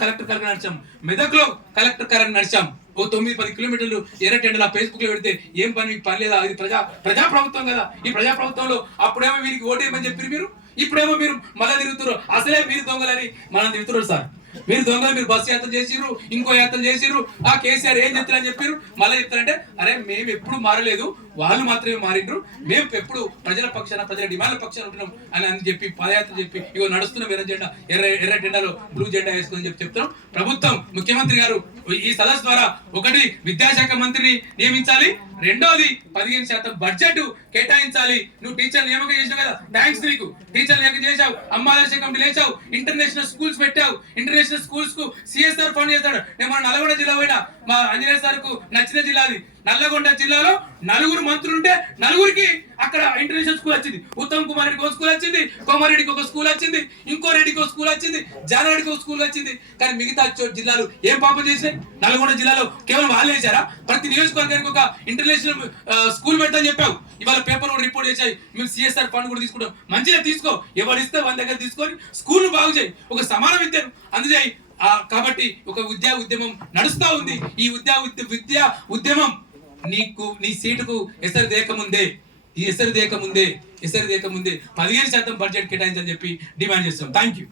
Collector కార్యాలయం నడిచాం, మెదక్లో collector కార్యాలయం నడిచాం. ఓ 9-10 కిలోమీటర్లు ఎర్రటెండలు ఆ ఫేస్బుక్ లో పెడితే ఏం పని లేదా? ఇది ప్రజాప్రభుత్వం కదా. ఈ ప్రజాప్రభుత్వంలో అప్పుడేమో వీరికి ఓటేయమని చెప్పారు మీరు, ఇప్పుడేమో మీరు మళ్ళీ తిరుగుతున్నారు. అసలే మీరు దొంగలని మనం తిరుగుతున్నారు సార్. మీరు దొంగలు, మీరు బస్సు యాత్ర చేసిర్రు, ఇంకో యాత్ర చేసిర్రు. ఆ కేసీఆర్ ఏం చెప్తారని చెప్పారు, మళ్ళీ చెప్తారంటే అరే మేము ఎప్పుడు మారలేదు, వాళ్ళు మాత్రమే మారిండ్రు, మేము ఎప్పుడు ప్రజల పక్షాన ప్రజల డిమాండ్ల పక్షాన ఉంటున్నాం అని చెప్పి పాదయాత్ర చెప్పి ఇగో నడుస్తున్నాం ఎర్ర జెండా, ఎర్ర జెండాలో బ్లూ జెండా వేసుకుని చెప్తాం. ప్రభుత్వం ముఖ్యమంత్రి గారు ఈ సదస్సు ద్వారా ఒకటి విద్యాశాఖ మంత్రిని నియమించాలి, రెండోది 15% బడ్జెట్ కేటాయించాలి. నువ్వు టీచర్ నియామకం చేసావు కదా, థ్యాంక్స్ నీకు. టీచర్ నియామకం చేసావు, అమ్మాదర్శ కమిటీ లేచావు, ఇంటర్నేషనల్ స్కూల్స్ పెట్టావు. ఇంటర్నేషనల్ స్కూల్స్ కు సిఎస్ఆర్ ఫండ్ చేస్తాడు. నేను మన నల్గొండ జిల్లా పోయినా, మా ఆంజనేయ సార్ కు నచ్చిన జిల్లా అది. నల్లగొండ జిల్లాలో 4 మంత్రులు ఉంటే 4కి అక్కడ ఇంటర్నేషనల్ స్కూల్ వచ్చింది. ఉత్తమ్ కుమార్ రెడ్డికి ఒక స్కూల్ వచ్చింది, కోమారెడ్డికి ఒక స్కూల్ వచ్చింది, ఇంకో రెడ్డికి ఒక స్కూల్ వచ్చింది, జానారెడ్డికి ఒక స్కూల్ వచ్చింది. కానీ మిగతా జిల్లాలు ఏం పాపం చేసినాయి? నల్గొండ జిల్లాలో కేవలం వాళ్ళు వేశారా? ప్రతి నియోజకవర్గానికి ఒక ఇంటర్నేషనల్ స్కూల్ పెడతాని చెప్పావు. ఇవాళ పేపర్ కూడా రిపోర్ట్ చేశాయి, మేము సిఎస్ఆర్ ఫండ్ కూడా తీసుకుంటాం. మంచిగా తీసుకో, ఎవరు ఇస్తే వాళ్ళ దగ్గర తీసుకొని స్కూల్ బాగు చేయి, ఒక సమాన విద్యను అందజేయి. కాబట్టి ఒక విద్యా ఉద్యమం నడుస్తా ఉంది. ఈ విద్యా ఉద్యమం నీ సీటుకు ఎసరు దేకముందే 15% బడ్జెట్ కేటాయించని చెప్పి డిమాండ్ చేస్తాం. Thank you.